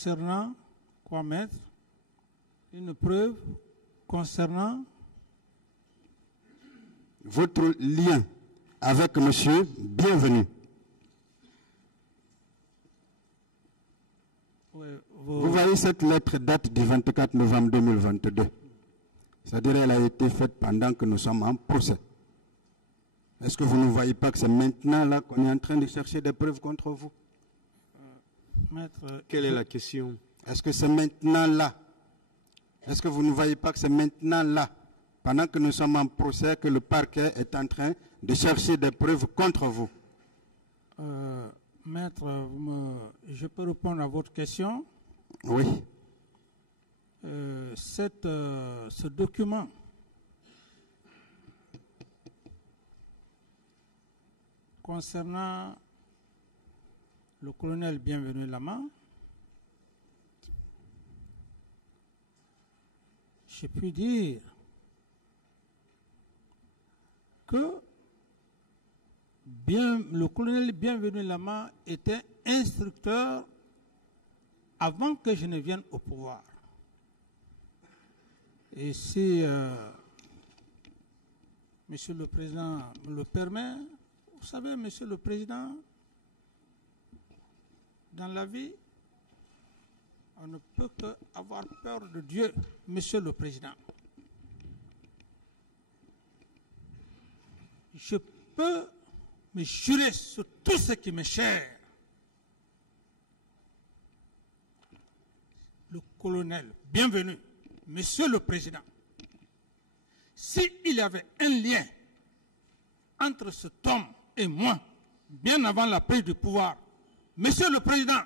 concernant quoi, maître? Une preuve concernant votre lien avec monsieur Bienvenu. oui, Vous voyez, cette lettre date du 24 novembre 2022. C'est-à-dire qu'elle a été faite pendant que nous sommes en procès. Est-ce que vous ne voyez pas que c'est maintenant là qu'on est en train de chercher des preuves contre vous? maître, Quelle est la question? Est-ce que c'est maintenant là? Est-ce que vous ne voyez pas que c'est maintenant là, pendant que nous sommes en procès, que le parquet est en train de chercher des preuves contre vous? maître, je peux répondre à votre question. Oui. Ce document concernant le colonel Bienvenu Lama, je puis dire que le colonel Bienvenu Lama était instructeur avant que je ne vienne au pouvoir. Et si Monsieur le Président me le permet, vous savez, Monsieur le Président, dans la vie, on ne peut qu'avoir peur de Dieu, Monsieur le Président. Je peux me jurer sur tout ce qui m'est cher. Le colonel, Bienvenu, Monsieur le Président, s'il y avait un lien entre cet homme et moi, bien avant la prise du pouvoir, Monsieur le Président,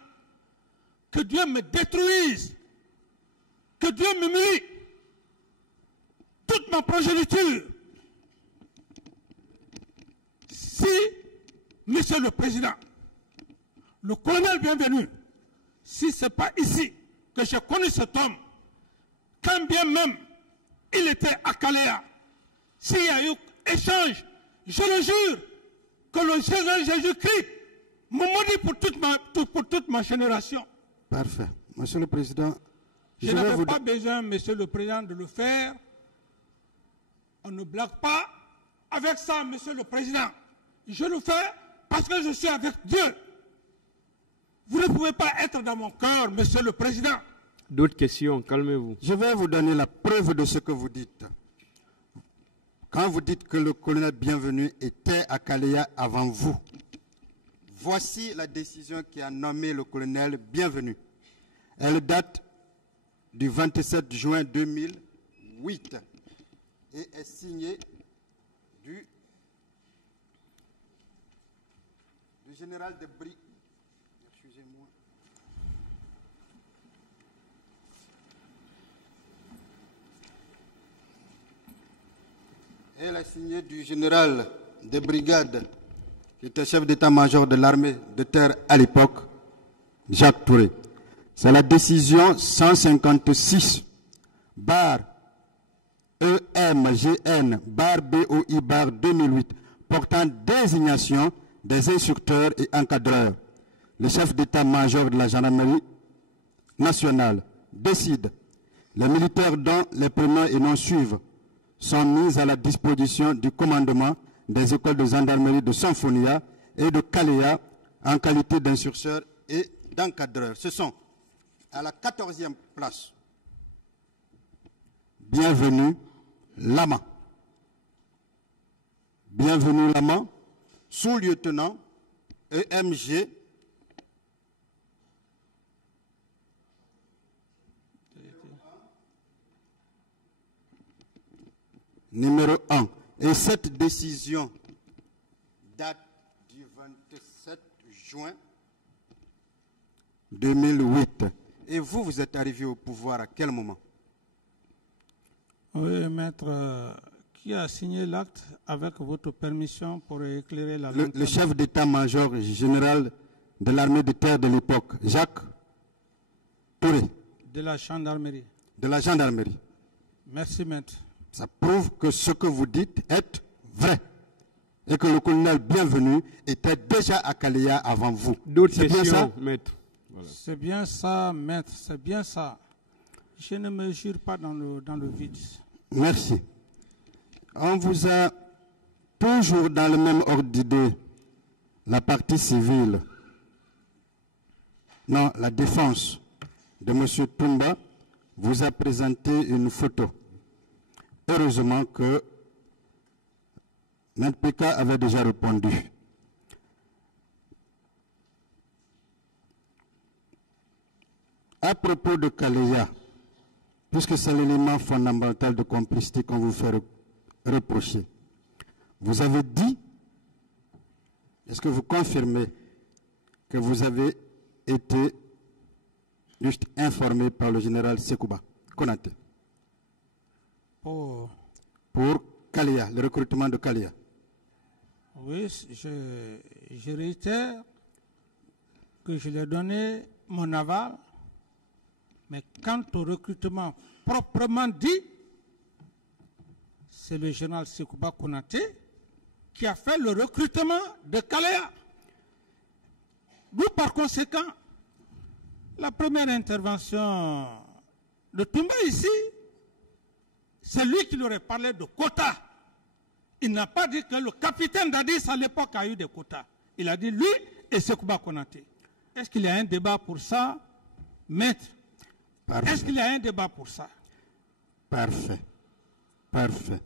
que Dieu me détruise, que Dieu m'humilie, toute ma progéniture. Si, Monsieur le Président, le colonel Bienvenu, si ce n'est pas ici que j'ai connu cet homme, quand bien même il était à Kalea, s'il y a eu échange, je le jure que le Seigneur Jésus-Christ me maudit pour toute ma génération. Parfait. Monsieur le Président, je n'avais pas besoin, Monsieur le Président, de le faire. On ne blague pas avec ça, Monsieur le Président. Je le fais parce que je suis avec Dieu. Vous ne pouvez pas être dans mon cœur, Monsieur le Président. D'autres questions, calmez-vous. Je vais vous donner la preuve de ce que vous dites. Quand vous dites que le colonel Bienvenu était à Kalea avant vous, voici la décision qui a nommé le colonel Bienvenu. Elle date du 27 juin 2008 et est signée du général de brigade. Excusez-moi. Elle est signée du général de brigade qui était chef d'état-major de l'armée de terre à l'époque, Jacques Touré. C'est la décision 156 bar EMGN bar BOI bar 2008 portant désignation des instructeurs et encadreurs. Le chef d'état-major de la gendarmerie nationale décide. Les militaires dont les premiers et non suivent sont mis à la disposition du commandement des écoles de gendarmerie de Sanfonia et de Kalea en qualité d'instructeurs et d'encadreurs. Ce sont à la 14e place, Bienvenu Lama. Bienvenu Lama, sous-lieutenant EMG numéro 1. Et cette décision date du 27 juin 2008. Et vous, vous êtes arrivé au pouvoir à quel moment? Oui, maître, qui a signé l'acte avec votre permission pour éclairer la lanterne? Le chef d'état-major général de l'armée de terre de l'époque, Jacques Touré. De la gendarmerie. De la gendarmerie. Merci, maître. Ça prouve que ce que vous dites est vrai. Et que le colonel Bienvenu était déjà à Kalea avant vous. D'autres questions, maître? Voilà. C'est bien ça, maître, c'est bien ça. Je ne me jure pas dans le vide. Merci. On vous a toujours dans le même ordre d'idée, la partie civile, non, la défense de M. Toumba vous a présenté une photo. Heureusement que NPK avait déjà répondu. À propos de Kaleya, puisque c'est l'élément fondamental de complicité qu'on vous fait reprocher, vous avez dit, est-ce que vous confirmez que vous avez été juste informé par le général Sekouba Konaté Oh, pour Kaleya, le recrutement de Kaleya? oui, je réitère que je lui ai donné mon aval, mais quant au recrutement proprement dit, c'est le général Sekouba Konaté qui a fait le recrutement de Kaleya. D'où par conséquent, la première intervention de Toumba ici, c'est lui qui lui aurait parlé de quotas. Il n'a pas dit que le capitaine Dadis à l'époque a eu des quotas. Il a dit lui et Sekouba Konaté. Est-ce qu'il y a un débat pour ça, maître? Est-ce qu'il y a un débat pour ça? Parfait. Parfait.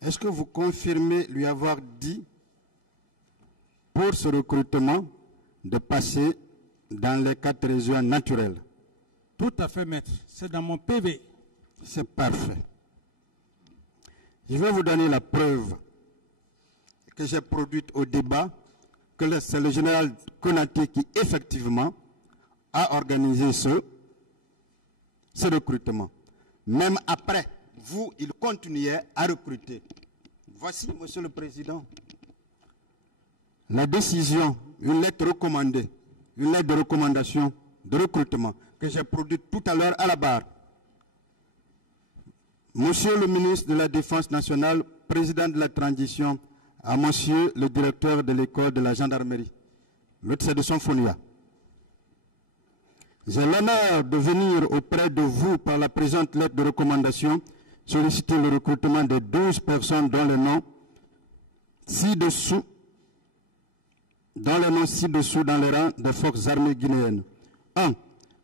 Est-ce que vous confirmez lui avoir dit, pour ce recrutement, de passer dans les 4 régions naturelles? Tout à fait, maître. C'est dans mon PV. C'est parfait. Je vais vous donner la preuve que j'ai produite au débat, que c'est le général Konaté qui, effectivement, a organisé ce recrutement. Même après, vous, il continuait à recruter. Voici, Monsieur le Président, la décision, une lettre recommandée, une lettre de recommandation de recrutement que j'ai produite tout à l'heure à la barre. Monsieur le ministre de la Défense nationale, président de la transition, à monsieur le directeur de l'école de la gendarmerie. L'autre, c'est de Sonfonia. J'ai l'honneur de venir auprès de vous par la présente lettre de recommandation solliciter le recrutement de 12 personnes dont les noms ci-dessous dans les rangs des forces armées guinéennes. 1.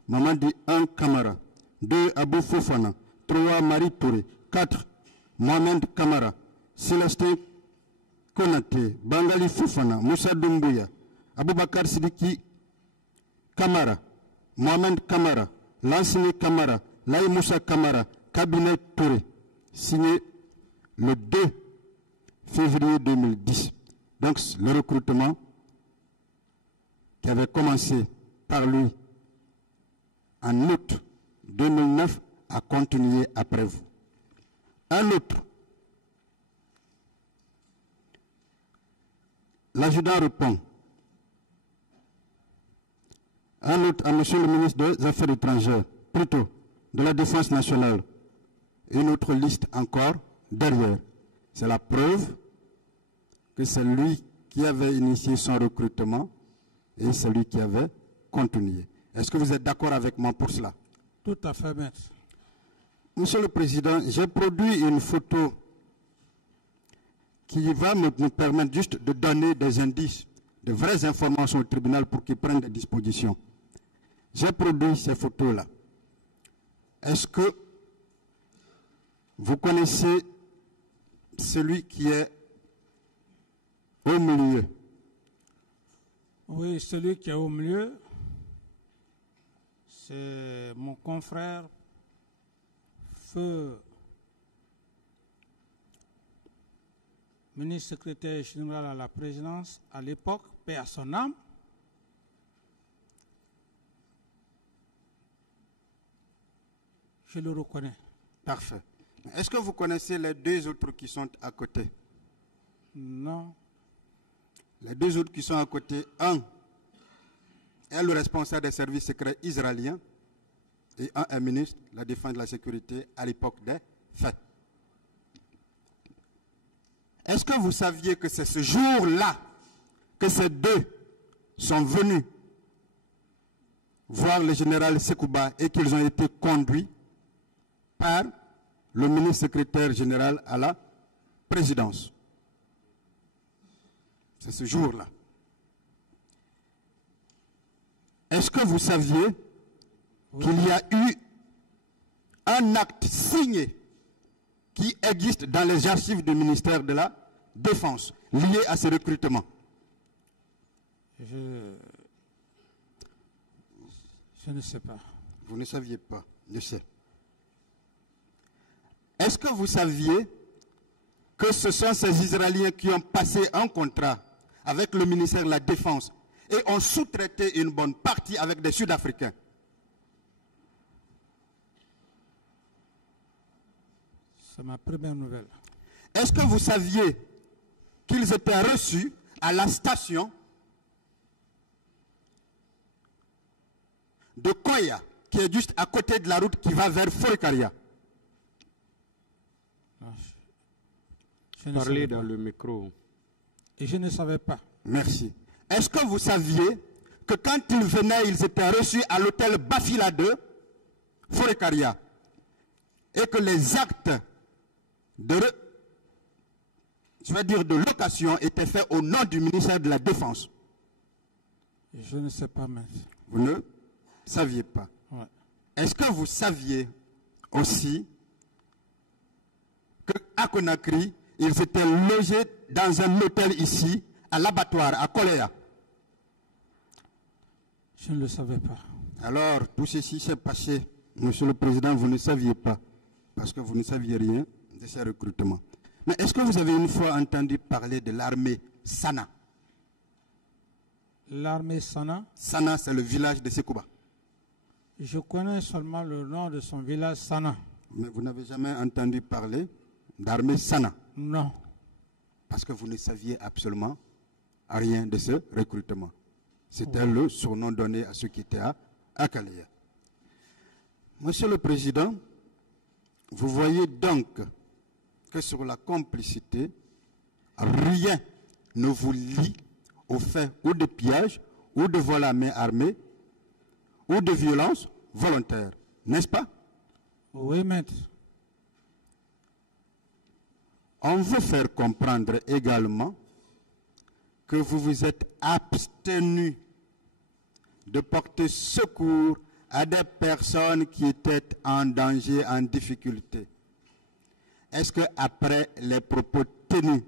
Mamadi 1 Kamara. 2. Abou Fofana. 3. Marie Touré. 4. Mohamed Kamara. Célestin Konaté. Bangali Fofana. Moussa Doumbouya. Aboubakar Sidiki Kamara. Mohamed Kamara. Lansini Kamara. Laï Moussa Kamara. Cabinet Touré. Signé le 2 février 2010. Donc le recrutement qui avait commencé par lui en août 2009 a continué après vous. Un autre, l'adjudant répond. Un autre à monsieur le ministre des Affaires étrangères, plutôt de la Défense nationale. Une autre liste encore derrière. C'est la preuve que c'est lui qui avait initié son recrutement et celui qui avait continué. Est-ce que vous êtes d'accord avec moi pour cela? Tout à fait, maître. Monsieur le Président, j'ai produit une photo qui va nous permettre juste de donner des indices, de vraies informations au tribunal pour qu'il prenne des dispositions. J'ai produit ces photos-là. Est-ce que vous connaissez celui qui est au milieu? Oui, celui qui est au milieu, c'est mon confrère, feu ministre secrétaire général à la présidence à l'époque, paix à son âme. Je le reconnais. Parfait. Est-ce que vous connaissez les 2 autres qui sont à côté? Non. Les 2 autres qui sont à côté, un est le responsable des services secrets israéliens et un est ministre de la Défense et de la Sécurité à l'époque des faits. Est-ce que vous saviez que c'est ce jour-là que ces 2 sont venus voir le général Sekouba et qu'ils ont été conduits par le ministre secrétaire général à la présidence. C'est ce jour-là. Est-ce que vous saviez qu'il y a eu un acte signé qui existe dans les archives du ministère de la Défense lié à ce recrutement? Je ne sais pas. Vous ne saviez pas, je sais. Est-ce que vous saviez que ce sont ces Israéliens qui ont passé un contrat avec le ministère de la Défense et ont sous-traité une bonne partie avec des Sud-Africains? C'est ma première nouvelle. Est-ce que vous saviez qu'ils étaient reçus à la station de Koya, qui est juste à côté de la route qui va vers Forekaria? Parlez dans le micro. Et je ne savais pas. Merci. Est-ce que vous saviez que quand ils venaient, ils étaient reçus à l'hôtel Bafila 2, Forekaria, et que les actes de location étaient faits au nom du ministère de la Défense? Je ne sais pas, maître. Vous ne saviez pas. Ouais. Est-ce que vous saviez aussi qu'à Conakry, ils étaient logés dans un hôtel ici, à l'abattoir, à Koléa? Je ne le savais pas. Alors, tout ceci s'est passé, Monsieur le Président, vous ne saviez pas, parce que vous ne saviez rien de ces recrutements. Mais est-ce que vous avez une fois entendu parler de l'armée Sana? L'armée Sana? Sana, c'est le village de Sekouba. Je connais seulement le nom de son village, Sana. Mais vous n'avez jamais entendu parler d'armée Sana? Non. Parce que vous ne saviez absolument rien de ce recrutement. C'était le surnom donné à ceux qui étaient à Kalea. Monsieur le Président, vous voyez donc que sur la complicité, rien ne vous lie au fait ou de pillage, ou de vol à main armée, ou de violence volontaire. N'est-ce pas? Oui, maître. On veut faire comprendre également que vous vous êtes abstenu de porter secours à des personnes qui étaient en danger, en difficulté. Est-ce qu'après les propos tenus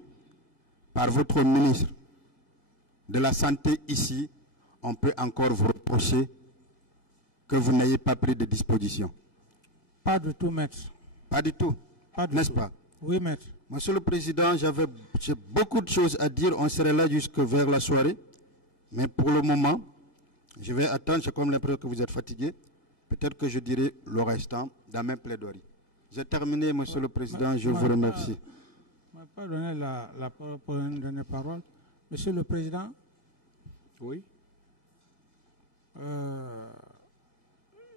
par votre ministre de la Santé ici, on peut encore vous reprocher que vous n'ayez pas pris de dispositions? Pas du tout, maître. Pas du tout, n'est-ce pas? Oui, maître. Monsieur le Président, j'ai beaucoup de choses à dire. On serait là jusque vers la soirée. Mais pour le moment, je vais attendre. J'ai comme l'impression que vous êtes fatigué. Peut-être que je dirai le restant dans mes plaidoiries. J'ai terminé, Monsieur le Président. Je vous remercie. Je ne m'ai pas donné la parole pour une dernière parole. Monsieur le Président. Oui.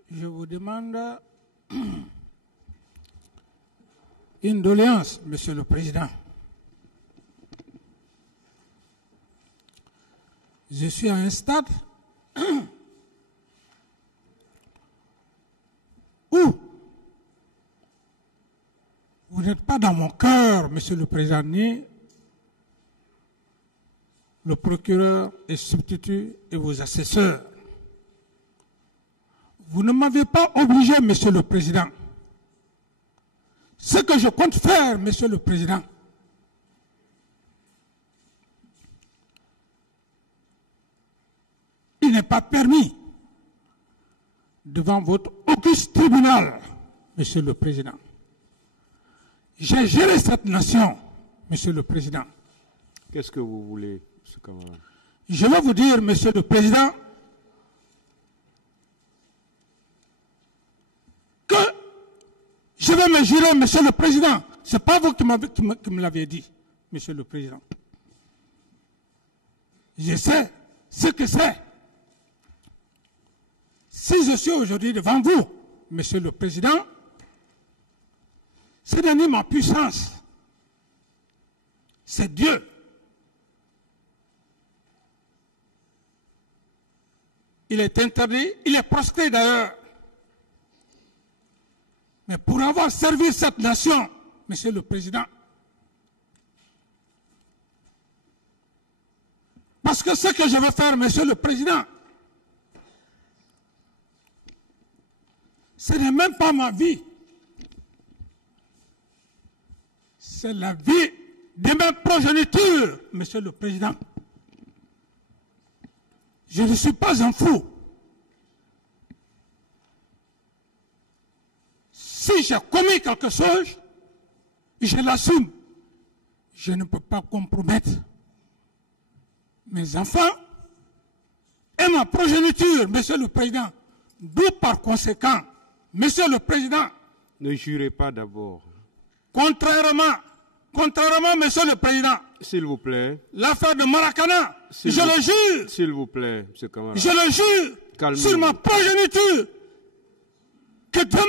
Je vous demande une doléance, Monsieur le Président. Je suis à un stade où vous n'êtes pas dans mon cœur, Monsieur le Président, ni le procureur et substitut et vos assesseurs. Vous ne m'avez pas obligé, Monsieur le Président. Ce que je compte faire, Monsieur le Président, il n'est pas permis devant votre auguste tribunal, Monsieur le Président. J'ai géré cette nation, Monsieur le Président. Qu'est-ce que vous voulez, ce camarade? Je veux vous dire, Monsieur le Président, que je vais me jurer, Monsieur le Président. Ce n'est pas vous qui me l'avez dit, Monsieur le Président. Je sais ce que c'est. Si je suis aujourd'hui devant vous, Monsieur le Président, ce n'est ni ma puissance, c'est Dieu. il est interdit, il est proscrit d'ailleurs. Mais pour avoir servi cette nation, Monsieur le Président, parce que ce que je veux faire, Monsieur le Président, ce n'est même pas ma vie. C'est la vie de mes progénitures, Monsieur le Président. Je ne suis pas un fou. Si j'ai commis quelque chose, je l'assume. Je ne peux pas compromettre mes enfants et ma progéniture, Monsieur le Président. D'où par conséquent, Monsieur le Président, Ne jurez pas d'abord. contrairement, Monsieur le Président, S'il vous plaît. l'affaire de Maracana, je le jure, S'il vous plaît, M. Camara. je le jure, Calmez-vous. sur ma progéniture, que Dieu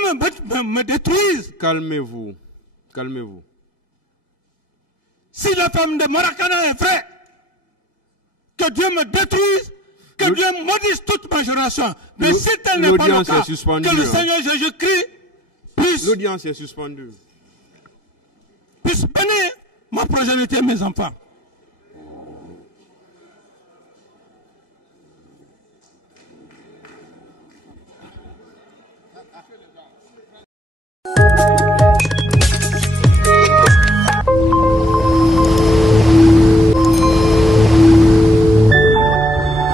me détruise. Calmez-vous. Calmez-vous. Si la femme de Maracana est vraie, que Dieu me détruise, que Dieu maudisse toute ma génération. Mais si tel n'est pas le l'audience cas, est suspendue, que le hein. Seigneur Jésus-Christ L'audience est suspendue. puisse bénir ma progéniture et mes enfants.